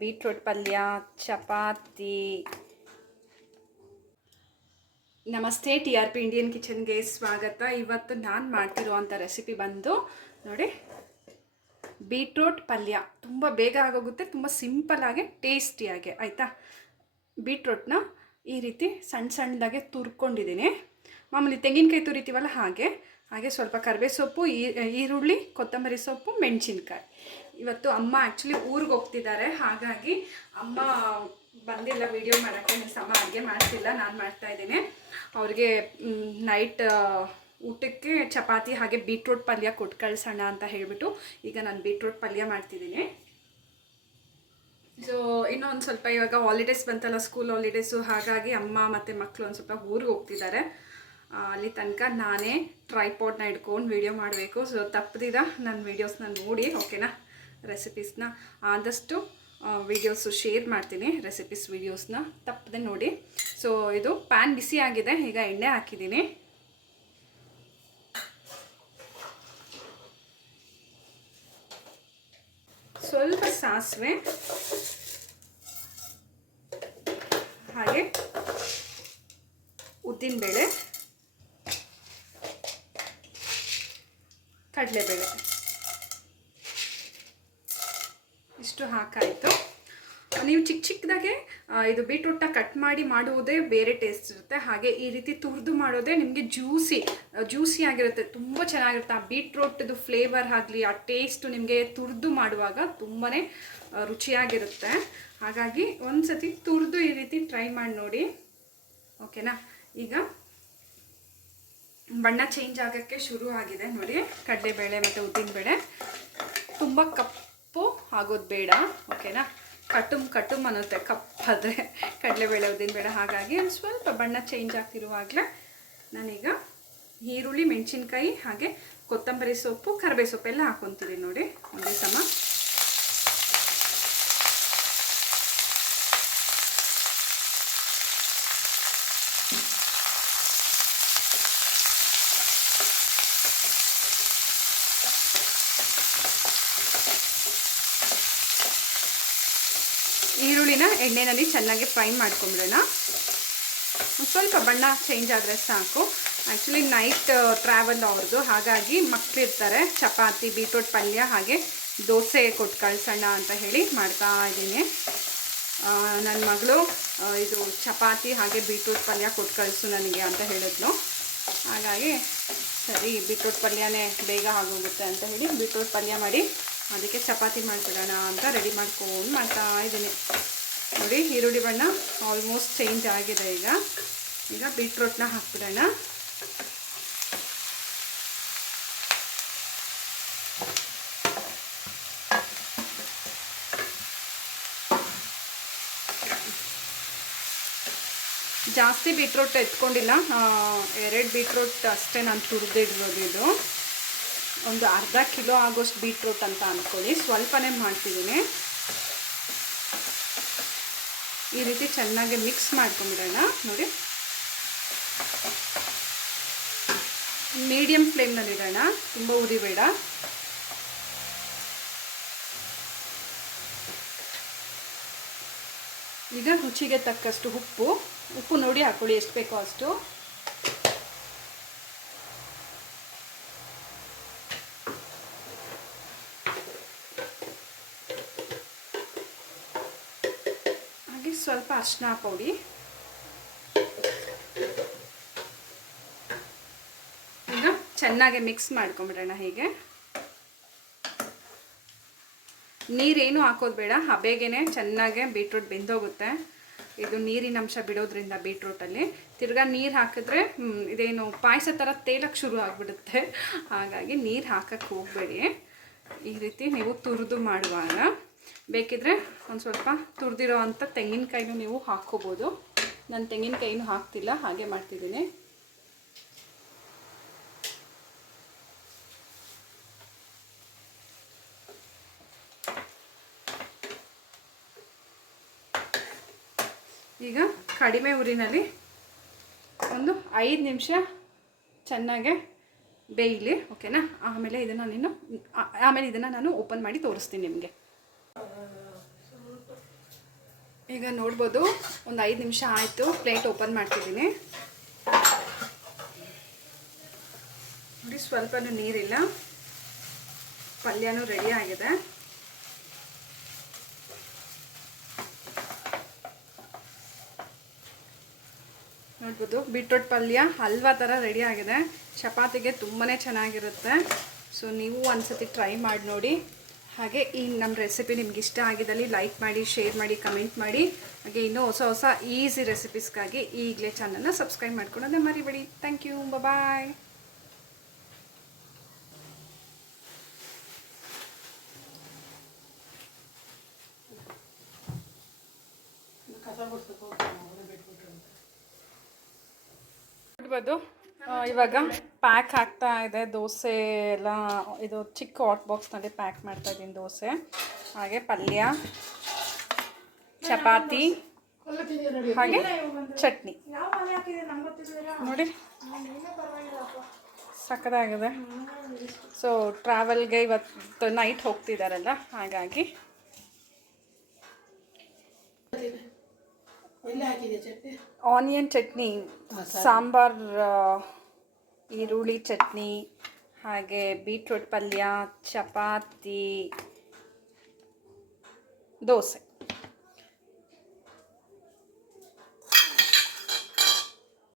Beetroot ಪಲ್ಯ, ಚಪಾತಿ. ನಮಸ್ತೆ, TRP Indian ಕಿಚನ್ಗೆ ಸ್ವಾಗತ. ಇವತ್ತು ನಾನು ಮಾಡ್ತಿರುವಂಥ ರೆಸಿಪಿ ಬಂದು ನೋಡಿ, ಬೀಟ್ರೂಟ್ ಪಲ್ಯ. ತುಂಬ ಬೇಗ ಆಗೋಗುತ್ತೆ, ತುಂಬ ಸಿಂಪಲ್ಲಾಗಿ ಟೇಸ್ಟಿಯಾಗಿ, ಆಯಿತಾ. ಬೀಟ್ರೂಟ್ನ ಈ ರೀತಿ ಸಣ್ಣ ಸಣ್ಣದಾಗೆ ತುರ್ಕೊಂಡಿದ್ದೀನಿ. ಮಾಮೂಲಿ ತೆಂಗಿನಕಾಯಿ ತುರಿತೀವಲ್ಲ ಹಾಗೆ ಸ್ವಲ್ಪ ಕರಿಬೇವು ಸೊಪ್ಪು, ಈರುಳ್ಳಿ, ಕೊತ್ತಂಬರಿ ಸೊಪ್ಪು, ಮೆಣಸಿನ್ಕಾಯಿ. ಇವತ್ತು ಅಮ್ಮ ಆ್ಯಕ್ಚುಲಿ ಊರಿಗೆ ಹೋಗ್ತಿದ್ದಾರೆ, ಹಾಗಾಗಿ ಅಮ್ಮ ಬಂದಿಲ್ಲ ವಿಡಿಯೋ ಮಾಡೋಕ್ಕೆ. ಅಮ್ಮ ಅಡುಗೆ ಮಾಡ್ತಿಲ್ಲ, ನಾನು ಮಾಡ್ತಾಯಿದ್ದೀನಿ. ಅವ್ರಿಗೆ ನೈಟ್ ಊಟಕ್ಕೆ ಚಪಾತಿ ಹಾಗೆ ಬೀಟ್ರೂಟ್ ಪಲ್ಯ ಕೊಟ್ಟು ಕಳ್ಸೋಣ ಅಂತ ಹೇಳಿಬಿಟ್ಟು ಈಗ ನಾನು ಬೀಟ್ರೂಟ್ ಪಲ್ಯ ಮಾಡ್ತಿದ್ದೀನಿ. ಸೊ ಇನ್ನೊಂದು ಸ್ವಲ್ಪ ಇವಾಗ ಹಾಲಿಡೇಸ್ ಬಂತಲ್ಲ, ಸ್ಕೂಲ್ ಹಾಲಿಡೇಸು, ಹಾಗಾಗಿ ಅಮ್ಮ ಮತ್ತು ಮಕ್ಕಳು ಒಂದು ಸ್ವಲ್ಪ ಊರಿಗೆ ಹೋಗ್ತಿದ್ದಾರೆ. ಅಲ್ಲಿ ತನಕ ನಾನೇ ಟ್ರೈಪಾಡ್ನ ಹಿಡ್ಕೊಂಡು ವೀಡಿಯೋ ಮಾಡಬೇಕು. ಸೊ ತಪ್ಪದಿರ ನನ್ನ ವೀಡಿಯೋಸ್ನ ನೋಡಿ, ಓಕೆನಾ. ರೆಸಿಪೀಸ್ನ ಆದಷ್ಟು ವೀಡಿಯೋಸು ಶೇರ್ ಮಾಡ್ತೀನಿ, ರೆಸಿಪೀಸ್ ವೀಡಿಯೋಸ್ನ ತಪ್ಪದೆ ನೋಡಿ. ಸೊ ಇದು ಪ್ಯಾನ್ ಬಿಸಿ ಆಗಿದೆ, ಈಗ ಎಣ್ಣೆ ಹಾಕಿದ್ದೀನಿ. ಸ್ವಲ್ಪ ಸಾಸಿವೆ ಹಾಗೆ ಉದ್ದಿನಬೇಳೆ, ಕಡಲೆಬೇಳೆ ಇಷ್ಟು ಹಾಕಾಯಿತು. ನೀವು ಚಿಕ್ಕದಾಗೆ ಇದು ಬೀಟ್ರೂಟ್ನ ಕಟ್ ಮಾಡಿ ಮಾಡುವುದೇ ಬೇರೆ ಟೇಸ್ಟ್ ಇರುತ್ತೆ. ಹಾಗೆ ಈ ರೀತಿ ತುರಿದು ಮಾಡೋದೇ ನಿಮಗೆ ಜ್ಯೂಸಿ ಆಗಿರುತ್ತೆ, ತುಂಬ ಚೆನ್ನಾಗಿರುತ್ತೆ. ಆ ಬೀಟ್ರೂಟ್ದು ಫ್ಲೇವರ್ ಆಗಲಿ, ಆ ಟೇಸ್ಟು ನಿಮಗೆ ತುರಿದು ಮಾಡುವಾಗ ತುಂಬಾ ರುಚಿಯಾಗಿರುತ್ತೆ. ಹಾಗಾಗಿ ಒಂದು ಸತಿ ತುರಿದು ಈ ರೀತಿ ಟ್ರೈ ಮಾಡಿ ನೋಡಿ, ಓಕೆನಾ. ಈಗ ಬಣ್ಣ ಚೇಂಜ್ ಆಗೋಕ್ಕೆ ಶುರು ಆಗಿದೆ ನೋಡಿ. ಕಡಲೆಬೇಳೆ ಮತ್ತು ಉದ್ದಿನಬೇಳೆ ತುಂಬ ಕಪ್ಪು ಆಗೋದು ಬೇಡ, ಓಕೆನಾ. ಕಟುಮ್ ಅನ್ನುತ್ತೆ ಕಪ್ಪಾದರೆ ಕಡಲೆಬೇಳೆ ಉದ್ದಿನಬೇಳೆ. ಹಾಗಾಗಿ ಒಂದು ಸ್ವಲ್ಪ ಬಣ್ಣ ಚೇಂಜ್ ಆಗ್ತಿರುವಾಗಲೇ ನಾನೀಗ ಈರುಳ್ಳಿ, ಮೆಣಸಿನ್ಕಾಯಿ ಹಾಗೆ ಕೊತ್ತಂಬರಿ ಸೊಪ್ಪು, ಕರಿಬೇವು ಸೊಪ್ಪು ಎಲ್ಲ ಹಾಕ್ಕೊತೀನಿ ನೋಡಿ ಒಂದೇ ಸಮ. ಈರುಳ್ಳಿನ ಎಣ್ಣೆಯಲ್ಲಿ ಚೆನ್ನಾಗಿ ಫ್ರೈ ಮಾಡ್ಕೊಂಬಿಡೋಣ. ಸ್ವಲ್ಪ ಬಣ್ಣ ಚೇಂಜ್ ಆದರೆ ಸಾಕು. ಆ್ಯಕ್ಚುಲಿ ನೈಟ್ ಟ್ರಾವೆಲ್ ಅವ್ರದ್ದು, ಹಾಗಾಗಿ ಮಕ್ಕಳಿರ್ತಾರೆ. ಚಪಾತಿ, ಬೀಟ್ರೂಟ್ ಪಲ್ಯ ಹಾಗೆ ದೋಸೆ ಕೊಟ್ಟು ಕಳ್ಸೋಣ ಅಂತ ಹೇಳಿ ಮಾಡ್ತಾ ಇದ್ದೀನಿ. ನನ್ನ ಮಗಳು ಇದು ಚಪಾತಿ ಹಾಗೆ ಬೀಟ್ರೂಟ್ ಪಲ್ಯ ಕೊಟ್ಟು ಕಳಿಸು ನನಗೆ ಅಂತ ಹೇಳಿದ್ಲು. ಹಾಗಾಗಿ ಸರಿ, ಬೀಟ್ರೂಟ್ ಪಲ್ಯನೇ ಬೇಗ ಆಗೋಗುತ್ತೆ ಅಂತ ಹೇಳಿ ಬೀಟ್ರೂಟ್ ಪಲ್ಯ ಮಾಡಿ ಅದಕ್ಕೆ ಚಪಾತಿ ಮಾಡಿಬಿಡೋಣ ಅಂತ ರೆಡಿ ಮಾಡ್ಕೊಂಡು ಮಾಡ್ತಾ ಇದ್ದೀನಿ ನೋಡಿ. ಈರುಳ್ಳಿ ಬಣ್ಣ ಆಲ್ಮೋಸ್ಟ್ ಚೇಂಜ್ ಆಗಿದೆ. ಈಗ ಬೀಟ್ರೂಟ್ನ ಹಾಕ್ಬಿಡೋಣ. ಜಾಸ್ತಿ ಬೀಟ್ರೂಟ್ ಎತ್ಕೊಂಡಿಲ್ಲ, 2 ಬೀಟ್ರೂಟ್ ಅಷ್ಟೇ ನಾನು ತುರಿದಿಡ್ಬೋದು. ಇದು ಒಂದು ಅರ್ಧ ಕಿಲೋ ಆಗೋಷ್ಟು ಬೀಟ್ರೂಟ್ ಅಂತ ಅಂದ್ಕೊಳ್ಳಿ, ಸ್ವಲ್ಪನೇ ಮಾಡ್ತಿದ್ದೀನಿ. ಈ ರೀತಿ ಚೆನ್ನಾಗಿ ಮಿಕ್ಸ್ ಮಾಡ್ಕೊಂಬಿಡೋಣ ನೋಡಿ. ಮೀಡಿಯಮ್ ಫ್ಲೇಮ್ನಲ್ಲಿಡೋಣ, ತುಂಬ ಉರಿಬೇಡ. ಈಗ ರುಚಿಗೆ ತಕ್ಕಷ್ಟು ಉಪ್ಪು ನೋಡಿ ಹಾಕ್ಕೊಳ್ಳಿ, ಎಷ್ಟು ಬೇಕೋ ಅಷ್ಟು. ಹಾಗೆ ಸ್ವಲ್ಪ ಅರಿಶಿನ ಪುಡಿ. ಈಗ ಚೆನ್ನಾಗಿ ಮಿಕ್ಸ್ ಮಾಡ್ಕೊಂಬಿಡೋಣ. ಹೀಗೆ ನೀರೇನು ಹಾಕೋದು ಬೇಡ, ಹಬೆಗೇನೆ ಚೆನ್ನಾಗೆ ಬೀಟ್ರೂಟ್ ಬೆಂದೋಗುತ್ತೆ. ಇದು ನೀರಿನ ಅಂಶ ಬಿಡೋದ್ರಿಂದ ಬೀಟ್ರೂಟಲ್ಲಿ ತಿರ್ಗಾ ನೀರು ಹಾಕಿದ್ರೆ ಇದೇನು ಪಾಯಸ ಥರ ತೇಲಕ್ಕೆ ಶುರು ಆಗಿಬಿಡುತ್ತೆ. ಹಾಗಾಗಿ ನೀರು ಹಾಕಕ್ಕೆ ಹೋಗಬೇಡಿ. ಈ ರೀತಿ ನೀವು ತುರಿದು ಮಾಡುವಾಗ ಬೇಕಿದ್ರೆ ಒಂದು ಸ್ವಲ್ಪ ತುರಿದಿರೋ ಅಂಥ ತೆಂಗಿನಕಾಯಿನೂ ನೀವು ಹಾಕ್ಕೋಬೋದು. ನಾನು ತೆಂಗಿನಕಾಯಿನೂ ಹಾಕ್ತಿಲ್ಲ, ಹಾಗೆ ಮಾಡ್ತಿದ್ದೀನಿ. ಈಗ ಕಡಿಮೆ ಉರಿನಲ್ಲಿ ಒಂದು 5 ನಿಮಿಷ ಚೆನ್ನಾಗೆ ಬೇಯಲಿ, ಓಕೆನಾ. ಆಮೇಲೆ ಇದನ್ನು ನಾನು ಓಪನ್ ಮಾಡಿ ತೋರಿಸ್ತೀನಿ ನಿಮಗೆ. ಈಗ ನೋಡ್ಬೋದು ಒಂದು 5 ನಿಮಿಷ ಆಯಿತು. ಪ್ಲೇಟ್ ಓಪನ್ ಮಾಡ್ತಿದ್ದೀನಿ. ನೋಡಿ, ಸ್ವಲ್ಪನೂ ನೀರಿಲ್ಲ. ಪಲ್ಯನೂ ರೆಡಿ ಆಗಿದೆ. ನೋಡ್ಬೋದು, ಬೀಟ್ರೋಟ್ ಪಲ್ಯ ಹಲ್ವಾ ಥರ ರೆಡಿ ಆಗಿದೆ. ಚಪಾತಿಗೆ ತುಂಬಾ ಚೆನ್ನಾಗಿರುತ್ತೆ. ಸೊ ನೀವು ಒಂದ್ಸತಿ ಟ್ರೈ ಮಾಡಿ ನೋಡಿ. ಹಾಗೆ ಈ ನಮ್ಮ ರೆಸಿಪಿ ನಿಮ್ಗೆ ಇಷ್ಟ ಆಗಿದ್ದಲ್ಲಿ ಲೈಕ್ ಮಾಡಿ, ಶೇರ್ ಮಾಡಿ, ಕಮೆಂಟ್ ಮಾಡಿ. ಹಾಗೆ ಇನ್ನೂ ಹೊಸ ಹೊಸ ಈಸಿ ರೆಸಿಪೀಸ್ಗಾಗಿ ಈಗಲೇ ಚಾನಲ್ನ ಸಬ್ಸ್ಕ್ರೈಬ್ ಮಾಡ್ಕೊಳ್ಳೋದೇ ಮರಿಬೇಡಿ. ಥ್ಯಾಂಕ್ ಯು, ಬಾಯ್. ನೋಡ್ಬೋದು, ಇವಾಗ ಪ್ಯಾಕ್ ಆಗ್ತಾ ಇದೆ ದೋಸೆ ಎಲ್ಲ. ಇದು ಚಿಕ್ಕ ಹಾಟ್ ಬಾಕ್ಸ್ನಲ್ಲಿ ಪ್ಯಾಕ್ ಮಾಡ್ತಾ ಇದ್ದೀನಿ ದೋಸೆ. ಹಾಗೆ ಪಲ್ಯ, ಚಪಾತಿ, ಹಾಗೆ ಚಟ್ನಿ. ನೋಡಿ, ಸಕ್ಕತ್ತಾಗಿದೆ. ಸೊ ಟ್ರಾವೆಲ್ಗೆ ಇವತ್ತು ನೈಟ್ ಹೋಗ್ತಿದ್ದಾರಲ್ಲ, ಹಾಗಾಗಿ ಆನಿಯನ್ ಚಟ್ನಿ, ಸಾಂಬಾರ್, ಈರುಳ್ಳಿ ಚಟ್ನಿ, ಹಾಗೆ ಬೀಟ್ರೂಟ್ ಪಲ್ಯ, ಚಪಾತಿ, ದೋಸೆ.